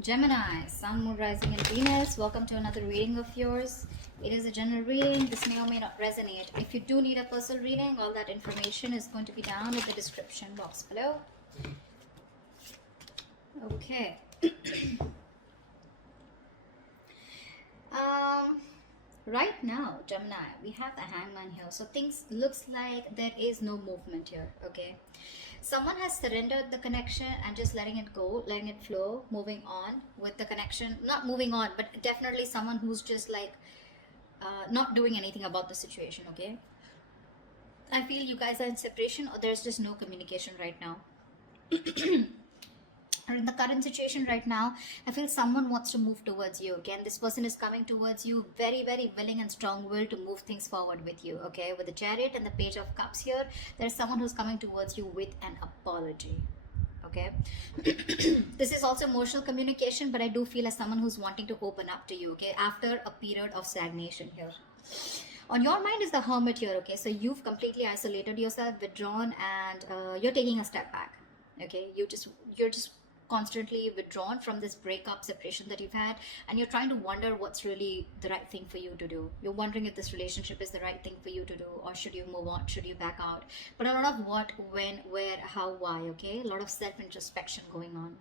Gemini, Sun, Moon, Rising, and Venus. Welcome to another reading of yours. It is a general reading. This may or may not resonate. If you do need a personal reading, all that information is going to be down in the description box below. Okay. Right now, Gemini, we have the Hangman here. So things looks like there is no movement here. Okay. Someone has surrendered the connection and just letting it go, letting it flow, moving on with the connection. Not moving on, but definitely someone who's just like not doing anything about the situation. Okay. I feel you guys are in separation or there's just no communication right now. Or in the current situation right now, I feel someone wants to move towards you. Again, this person is coming towards you very, very willing and strong will to move things forward with you. Okay, with the Chariot and the Page of Cups here, there's someone who's coming towards you with an apology. Okay. This is also emotional communication, but I do feel as someone who's wanting to open up to you. Okay, after a period of stagnation here. On your mind is the Hermit here. Okay, so you've completely isolated yourself, withdrawn, and you're taking a step back. Okay, you're just constantly withdrawn from this breakup separation that you've had, and you're trying to wonder what's really the right thing for you to do. You're wondering if this relationship is the right thing for you to do, or should you move on, should you back out. But a lot of what, when, where, how, why. Okay, a lot of self-introspection going on.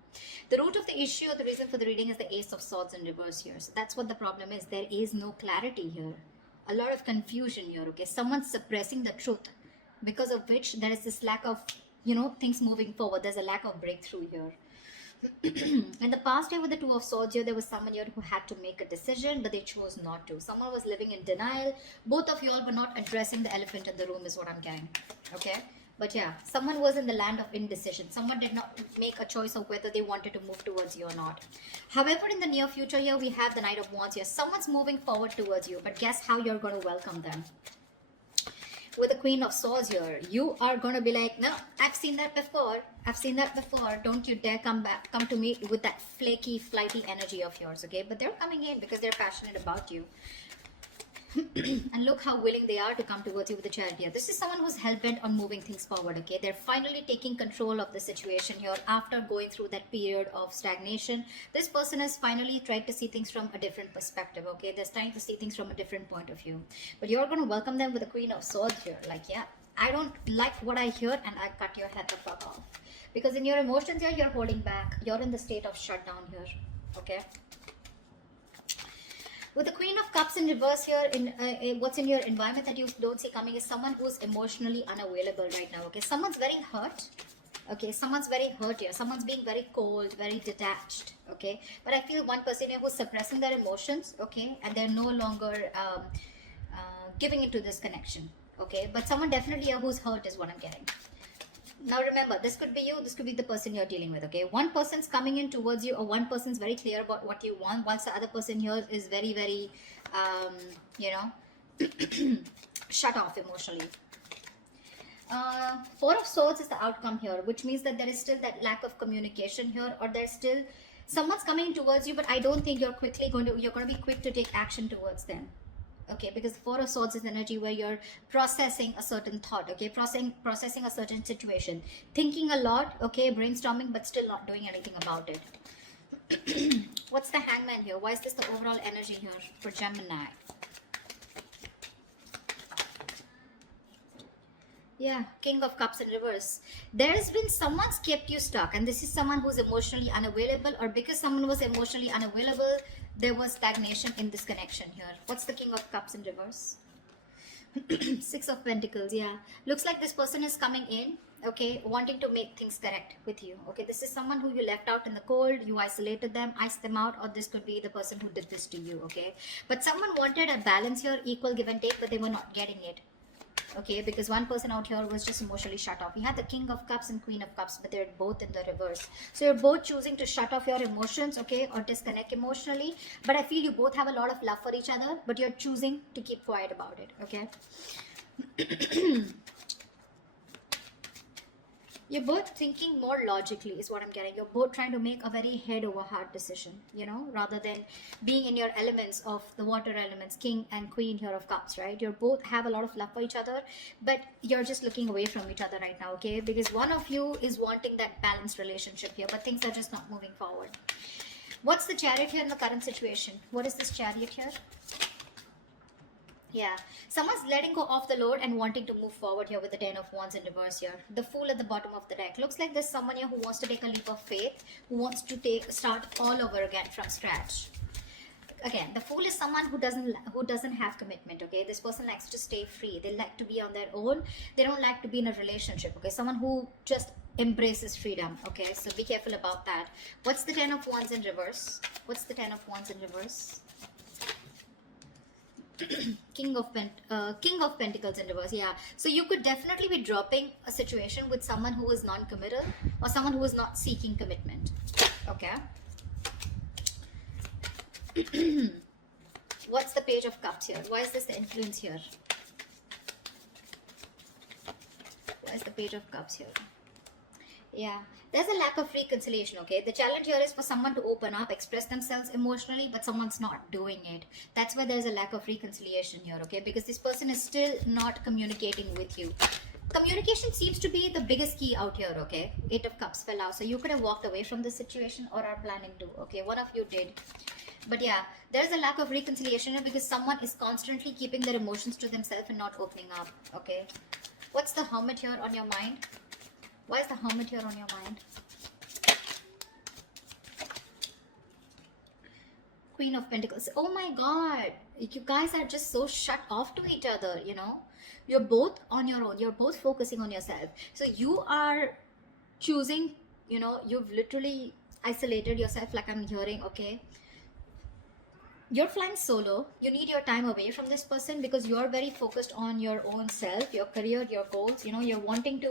The root of the issue, the reason for the reading, is the Ace of Swords in reverse here. So that's what the problem is. There is no clarity here, a lot of confusion here. Okay, someone's suppressing the truth, because of which there is this lack of things moving forward. There's a lack of breakthrough here. In the past year with the Two of Swords here, there was someone here who had to make a decision, but they chose not to. Someone was living in denial. Both of you all were not addressing the elephant in the room is what I'm getting. Okay, but yeah, someone was in the land of indecision. Someone did not make a choice of whether they wanted to move towards you or not. However, in the near future here, we have the Knight of Wands here. Someone's moving forward towards you, but guess how you're going to welcome them? With the Queen of Swords here, you are going to be like, no, I've seen that before. I've seen that before. Don't you dare come to me with that flaky, flighty energy of yours, okay? But they're coming in because they're passionate about you. And look how willing they are to come towards you with the Chariot here. This is someone who's hell-bent on moving things forward, okay? They're finally taking control of the situation here after going through that period of stagnation. This person has finally tried to see things from a different perspective, okay? They're trying to see things from a different point of view. But you're going to welcome them with the Queen of Swords here. Like, yeah, I don't like what I hear and I cut your head the fuck off. Because in your emotions here, you're holding back. You're in the state of shutdown here, okay? With the Queen of Cups in reverse here, what's in your environment that you don't see coming is someone who's emotionally unavailable right now. Okay, someone's very hurt. Okay, someone's very hurt here. Someone's being very cold, very detached. Okay, but I feel one person here who's suppressing their emotions. Okay, and they're no longer giving into this connection. Okay, but someone definitely here who's hurt is what I'm getting. Now remember, this could be you, this could be the person you're dealing with, okay? One person's coming in towards you, or one person's very clear about what you want, whilst the other person here is very, very, shut off emotionally. Four of Swords is the outcome here, which means that there is still that lack of communication here, or there's still, someone's coming towards you, but I don't think you're going to be quick to take action towards them. Okay, because Four of Swords is energy where you're processing a certain thought, okay, processing a certain situation, thinking a lot, okay, brainstorming, but still not doing anything about it. What's the Hangman here? Why is this the overall energy here for Gemini? Yeah, King of Cups in reverse. There's been someone's kept you stuck, and this is someone who's emotionally unavailable, or because someone was emotionally unavailable, there was stagnation in this connection here. What's the King of Cups in reverse? Six of Pentacles, yeah. Looks like this person is coming in, okay, wanting to make things correct with you. Okay, this is someone who you left out in the cold, you isolated them, iced them out, or this could be the person who did this to you, okay? But someone wanted a balance here, equal give and take, but they were not getting it. Okay, because one person out here was just emotionally shut off. We had the King of Cups and Queen of Cups, but they're both in the reverse. So you're both choosing to shut off your emotions, okay, or disconnect emotionally. But I feel you both have a lot of love for each other, but you're choosing to keep quiet about it, okay? You're both thinking more logically is what I'm getting. You're both trying to make a very head over heart decision, rather than being in your elements of the water elements, King and Queen here of Cups, right? You both have a lot of love for each other, but you're just looking away from each other right now, okay? Because one of you is wanting that balanced relationship here, but things are just not moving forward. What's the chariot here in the current situation? What is this chariot here? Yeah, someone's letting go of the load and wanting to move forward here with the 10 of wands in reverse here. The fool at the bottom of the deck. Looks like there's someone here who wants to take a leap of faith, who wants to start all over again from scratch. Again, the fool is someone who doesn't have commitment. Okay, this person likes to stay free. They like to be on their own. They don't like to be in a relationship. Okay, someone who just embraces freedom. Okay, so be careful about that. What's the 10 of wands in reverse? What's the 10 of wands in reverse? King of Pentacles in reverse. Yeah, so you could definitely be dropping a situation with someone who is non-committal or someone who is not seeking commitment. Okay. What's the Page of Cups here? Why is this the influence here? Why is the Page of Cups here? Yeah, there's a lack of reconciliation. Okay, the challenge here is for someone to open up, express themselves emotionally, but someone's not doing it. That's why there's a lack of reconciliation here. Okay, because this person is still not communicating with you. Communication seems to be the biggest key out here. Okay, 8 of Cups fell out, so you could have walked away from this situation or are planning to. Okay, one of you did. But yeah, there's a lack of reconciliation here because someone is constantly keeping their emotions to themselves and not opening up. Okay, what's the Hermit here on your mind? Why is the Hermit here on your mind? Queen of Pentacles. Oh my God. You guys are just so shut off to each other, you know. You're both on your own. You're both focusing on yourself. So you are choosing, you know, you've literally isolated yourself like I'm hearing, okay. You're flying solo. You need your time away from this person because you're very focused on your own self, your career, your goals. You know, you're wanting to...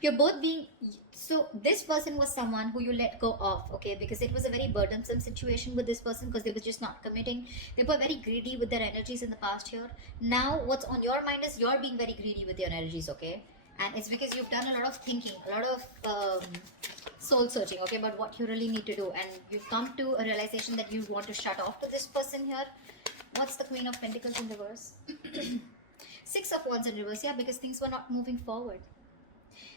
You're both being... So this person was someone who you let go of, okay, because it was a very burdensome situation with this person because they were just not committing. They were very greedy with their energies in the past year. Now what's on your mind is you're being very greedy with your energies, okay, and it's because you've done a lot of thinking, a lot of soul searching, okay, about what you really need to do, and you've come to a realization that you want to shut off to this person here. What's the Queen of Pentacles in reverse? 6 of Wands in reverse. Yeah, because things were not moving forward.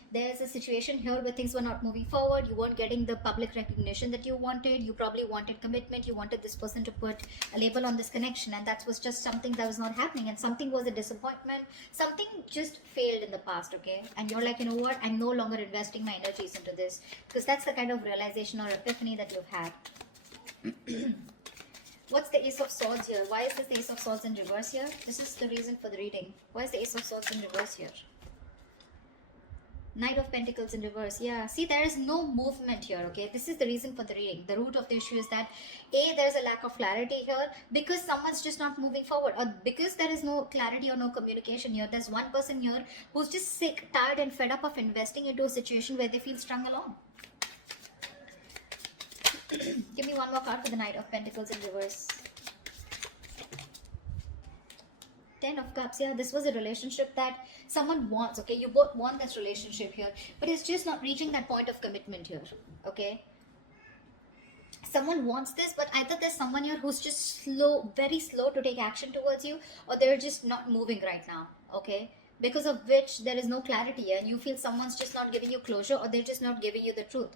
There's a situation here where things were not moving forward. You weren't getting the public recognition that you wanted. You probably wanted commitment. You wanted this person to put a label on this connection, and that was just something that was not happening, and something was a disappointment. Something just failed in the past, okay, and you're like, you know what, I'm no longer investing my energies into this, because that's the kind of realization or epiphany that you've had. What's the Ace of Swords here? Why is this the Ace of Swords in reverse here? This is the reason for the reading. Why is the Ace of Swords in reverse here? Knight of Pentacles in reverse. Yeah, see, there is no movement here, okay. This is the reason for the reading. The root of the issue is that there's a lack of clarity here because someone's just not moving forward, or because there is no clarity or no communication here. There's one person here who's just sick, tired and fed up of investing into a situation where they feel strung along. Give me one more card for the Knight of Pentacles in reverse. 10 of Cups. Yeah, this was a relationship that someone wants, okay. You both want this relationship here, but it's just not reaching that point of commitment here, okay. Someone wants this, but either there's someone here who's just slow, very slow to take action towards you, or they're just not moving right now, okay, because of which there is no clarity, and you feel someone's just not giving you closure, or they're just not giving you the truth.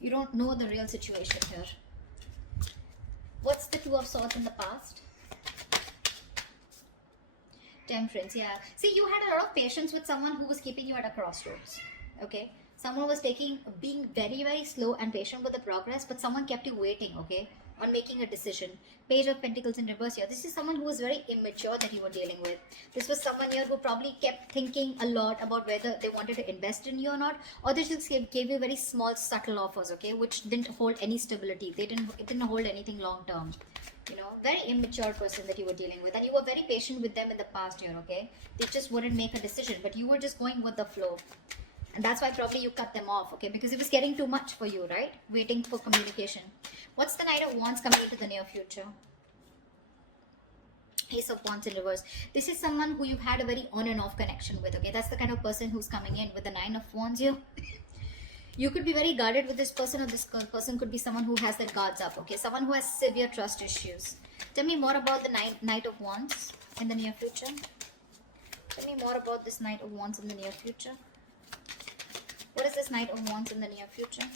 You don't know the real situation here. What's the Two of Swords in the past? Temperance. Yeah, see, you had a lot of patience with someone who was keeping you at a crossroads, okay. Someone was being very, very slow and patient with the progress, but someone kept you waiting, okay, on making a decision. Page of Pentacles in reverse here. This is someone who was very immature that you were dealing with. This was someone here who probably kept thinking a lot about whether they wanted to invest in you or not, or they just gave you very small, subtle offers, okay, which didn't hold any stability. It didn't hold anything long term. You know, very immature person that you were dealing with, and you were very patient with them in the past year, okay. They just wouldn't make a decision, but you were just going with the flow, and that's why probably you cut them off, okay, because it was getting too much for you, right? Waiting for communication. What's the Knight of Wands coming into the near future? Ace of Wands in reverse. This is someone who you've had a very on and off connection with, okay. That's the kind of person who's coming in with the 9 of Wands here. You could be very guarded with this person, or this person could be someone who has their guards up, okay. Someone who has severe trust issues. Tell me more about the Knight of Wands in the near future. Tell me more about this Knight of Wands in the near future. What is this Knight of Wands in the near future?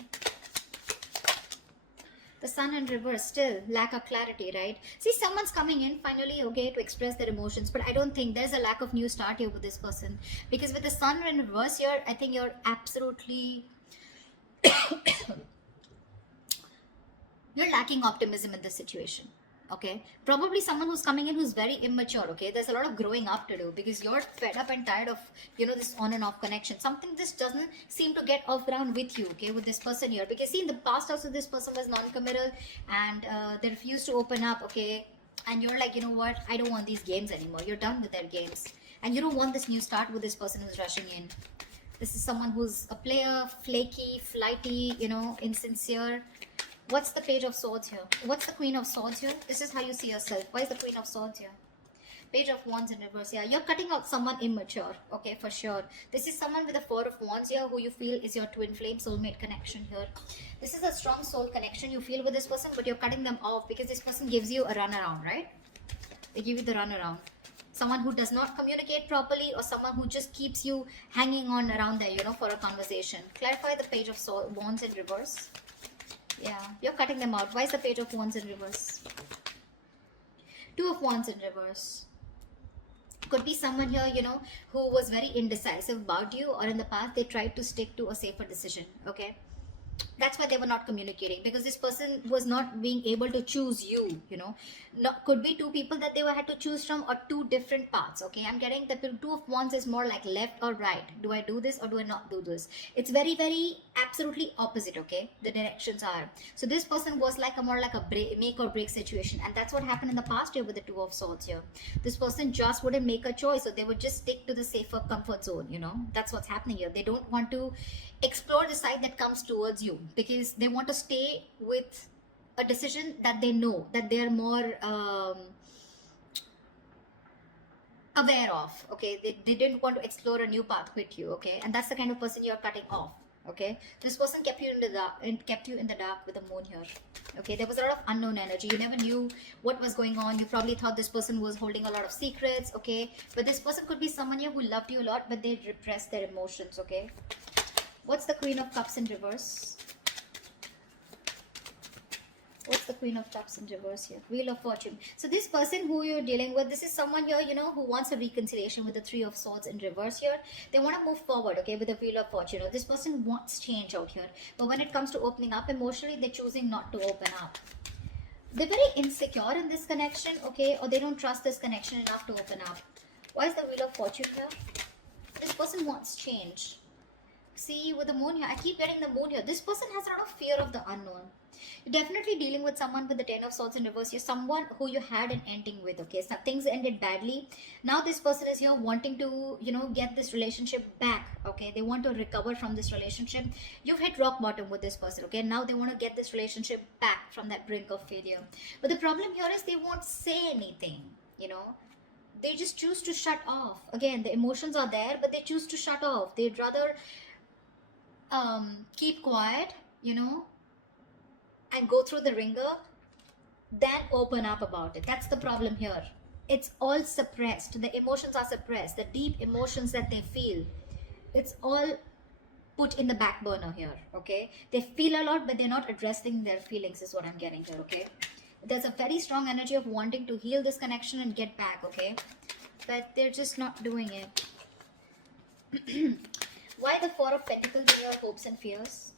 Sun in reverse, still lack of clarity, right? See, someone's coming in finally, okay, to express their emotions, but I don't think there's a lack of new start here with this person, because with the Sun in reverse here, I think you're absolutely you're lacking optimism in this situation. Okay, probably someone who's coming in who's very immature. Okay, there's a lot of growing up to do, because you're fed up and tired of, you know, this on and off connection. Something just doesn't seem to get off ground with you, okay, with this person here, because see, in the past also this person was non-committal, and they refused to open up. Okay, and you're like, you know what, I don't want these games anymore. You're done with their games, and you don't want this new start with this person who's rushing in. This is someone who's a player, flaky, flighty, you know, insincere. What's the Page of Swords here? What's the Queen of Swords here? This is how you see yourself. Why is the Queen of Swords here? Page of Wands in reverse. Yeah, you're cutting out someone immature. Okay, for sure. This is someone with the Four of Wands here who you feel is your twin flame soulmate connection here. This is a strong soul connection you feel with this person, but you're cutting them off because this person gives you a runaround, right? They give you the runaround. Someone who does not communicate properly, or someone who just keeps you hanging on around there, you know, for a conversation. Clarify the Page of Wands in reverse. Yeah, you're cutting them out. Why is the Page of Wands in reverse? Two of Wands in reverse. Could be someone here, you know, who was very indecisive about you, or in the past they tried to stick to a safer decision. Okay, that's why they were not communicating, because this person was not being able to choose you, you know. Could be two people that they had to choose from, or two different paths. Okay, I'm getting the Two of Wands is more like left or right. Do I do this or do I not do this? It's very, very absolutely opposite. Okay, the directions are. So this person was like a more like a make or break situation, and that's what happened in the past year with the Two of Swords here. This person just wouldn't make a choice, so they would just stick to the safer comfort zone, you know. That's what's happening here. They don't want to explore the side that comes towards you, because they want to stay with a decision that they know, that they're more aware of. Okay, they didn't want to explore a new path with you. Okay, and that's the kind of person you're cutting off. Okay, this person kept you in the dark, and kept you in the dark with the moon here. Okay, there was a lot of unknown energy. You never knew what was going on. You probably thought this person was holding a lot of secrets. Okay, but this person could be someone here who loved you a lot, but they repressed their emotions. Okay, what's the Queen of Cups in reverse? What's the Queen of Cups in reverse here? Wheel of Fortune. So this person who you're dealing with, this is someone here, you know, who wants a reconciliation with the Three of Swords in reverse here. They want to move forward, okay, with the Wheel of Fortune. This person wants change out here. But when it comes to opening up emotionally, they're choosing not to open up. They're very insecure in this connection, okay, or they don't trust this connection enough to open up. Why is the Wheel of Fortune here? This person wants change. See, with the moon here, I keep getting the moon here. This person has a lot of fear of the unknown. You're definitely dealing with someone with the Ten of Swords in reverse. You're someone who you had an ending with, okay? So things ended badly. Now this person is here wanting to, you know, get this relationship back, okay? They want to recover from this relationship. You've hit rock bottom with this person, okay? Now they want to get this relationship back from that brink of failure. But the problem here is they won't say anything, you know? They just choose to shut off. Again, the emotions are there, but they choose to shut off. They'd rather keep quiet, you know, and go through the ringer than open up about it. That's the problem here. It's all suppressed. The emotions are suppressed. The deep emotions that they feel, it's all put in the back burner here, okay? They feel a lot, but they're not addressing their feelings, is what I'm getting here, okay? There's a very strong energy of wanting to heal this connection and get back, okay? But they're just not doing it. Why the Four of Pentacles in your hopes and fears?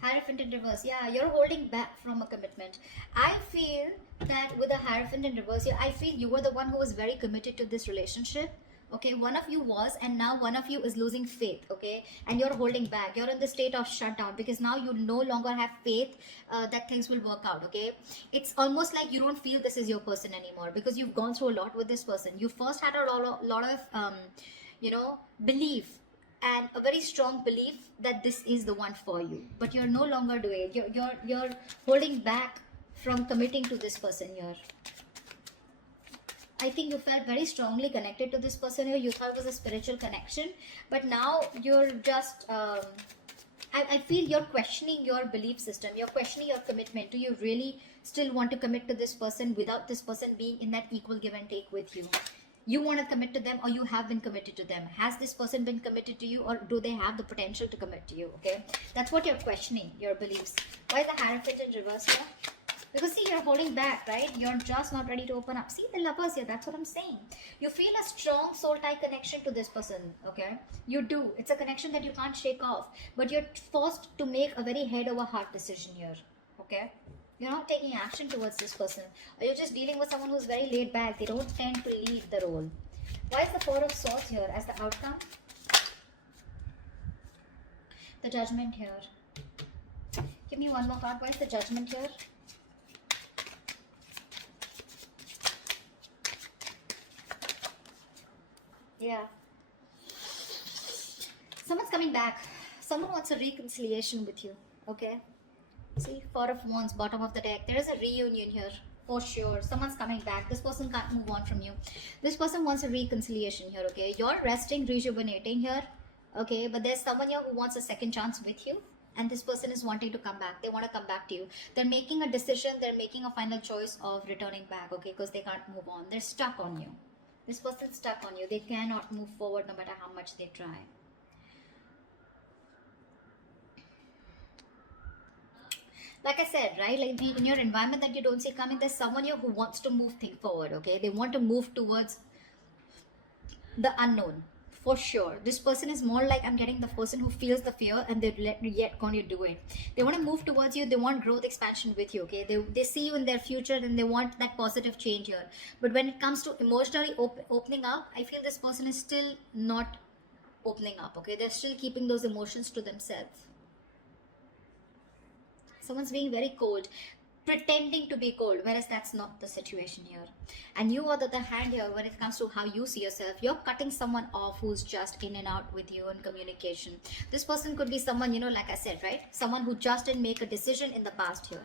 Hierophant in reverse. Yeah, you're holding back from a commitment. I feel that with the Hierophant in reverse here, I feel you were the one who was very committed to this relationship. Okay, one of you was, and now one of you is losing faith, okay? And you're holding back. You're in the state of shutdown because now you no longer have faith that things will work out, okay? It's almost like you don't feel this is your person anymore because you've gone through a lot with this person. You first had a lot of, you know, belief and a very strong belief that this is the one for you, but you're no longer doing it. You're holding back from committing to this person here. I think you felt very strongly connected to this person here. You thought it was a spiritual connection, but now you're just I feel you're questioning your belief system. You're questioning your commitment. Do you really still want to commit to this person without this person being in that equal give and take with you? You want to commit to them, or you have been committed to them? Has this person been committed to you, or do they have the potential to commit to you? Okay, that's what you're questioning, your beliefs. Why is the Hierophant in reverse here? Because see, you're holding back, right? You're just not ready to open up. See the lovers here, that's what I'm saying. You feel a strong soul tie connection to this person, okay? You do. It's a connection that you can't shake off. But you're forced to make a very head over heart decision here, okay? You're not taking action towards this person. Or you're just dealing with someone who's very laid back. They don't tend to lead the role. Why is the Four of Swords here as the outcome? The Judgment here. Give me one more card. Why is the Judgment here? Yeah. Someone's coming back. Someone wants a reconciliation with you. Okay. See, Four of Wands, bottom of the deck. There is a reunion here. For sure. Someone's coming back. This person can't move on from you. This person wants a reconciliation here. Okay. You're resting, rejuvenating here. Okay. But there's someone here who wants a second chance with you. And this person is wanting to come back. They want to come back to you. They're making a decision. They're making a final choice of returning back. Okay. Because they can't move on. They're stuck on you. This person's stuck on you. They cannot move forward no matter how much they try. Like I said, right? Like in your environment that you don't see coming, there's someone here who wants to move things forward, okay? They want to move towards the unknown. For sure. This person is more like, I'm getting the person who feels the fear and they're yet going to do it. They want to move towards you. They want growth expansion with you, okay? They see you in their future and they want that positive change here. But when it comes to emotionally opening up, I feel this person is still not opening up, okay? They're still keeping those emotions to themselves. Someone's being very cold, pretending to be cold, whereas that's not the situation here. And you, on the other hand here, when it comes to how you see yourself, you're cutting someone off who's just in and out with you in communication. This person could be someone, you know, like I said, right? Someone who just didn't make a decision in the past here.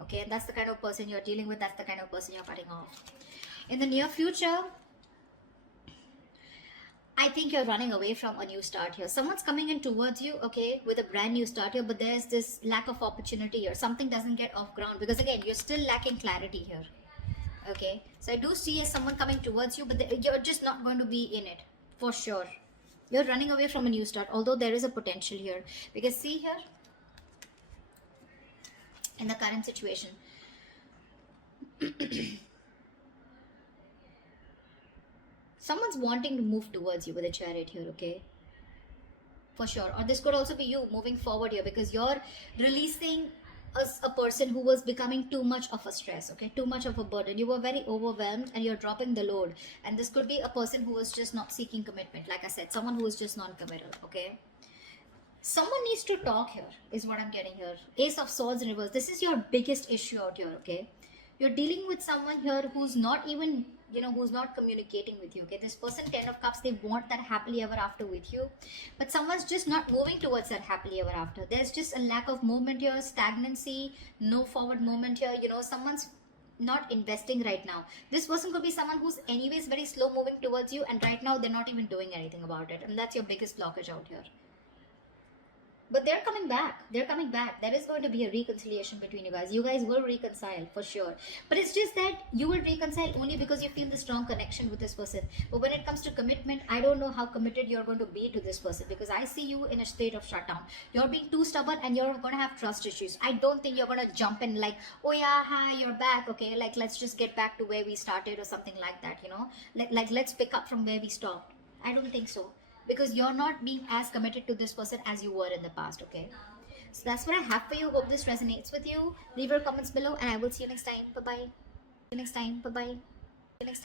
Okay, and that's the kind of person you're dealing with. That's the kind of person you're cutting off. In the near future, I think you're running away from a new start here. Someone's coming in towards you, okay, with a brand new start here, but there's this lack of opportunity here. Something doesn't get off ground because, again, you're still lacking clarity here. Okay, so I do see someone coming towards you, but you're just not going to be in it for sure. You're running away from a new start, although there is a potential here. Because see here, in the current situation, someone's wanting to move towards you with a Chariot here, okay? For sure. Or this could also be you moving forward here because you're releasing a person who was becoming too much of a stress, okay? Too much of a burden. You were very overwhelmed and you're dropping the load. And this could be a person who was just not seeking commitment. Like I said, someone who is just non-committal, okay? Someone needs to talk here, is what I'm getting here. Ace of Swords in reverse. This is your biggest issue out here, okay? You're dealing with someone here who's not even, you know, who's not communicating with you, okay? This person, 10 of Cups, they want that happily ever after with you. But someone's just not moving towards that happily ever after. There's just a lack of movement here, stagnancy, no forward movement here. You know, someone's not investing right now. This person could be someone who's anyways very slow moving towards you, and right now they're not even doing anything about it. And that's your biggest blockage out here. But they're coming back. They're coming back. There is going to be a reconciliation between you guys. You guys will reconcile for sure. But it's just that you will reconcile only because you feel the strong connection with this person. But when it comes to commitment, I don't know how committed you're going to be to this person because I see you in a state of shutdown. You're being too stubborn and you're going to have trust issues. I don't think you're going to jump in like, oh yeah, hi, you're back. Okay, like let's just get back to where we started or something like that, you know. Like let's pick up from where we stopped. I don't think so. Because you're not being as committed to this person as you were in the past, okay? So that's what I have for you. Hope this resonates with you. Leave your comments below and I will see you next time. Bye-bye. See you next time. Bye-bye. See you next time.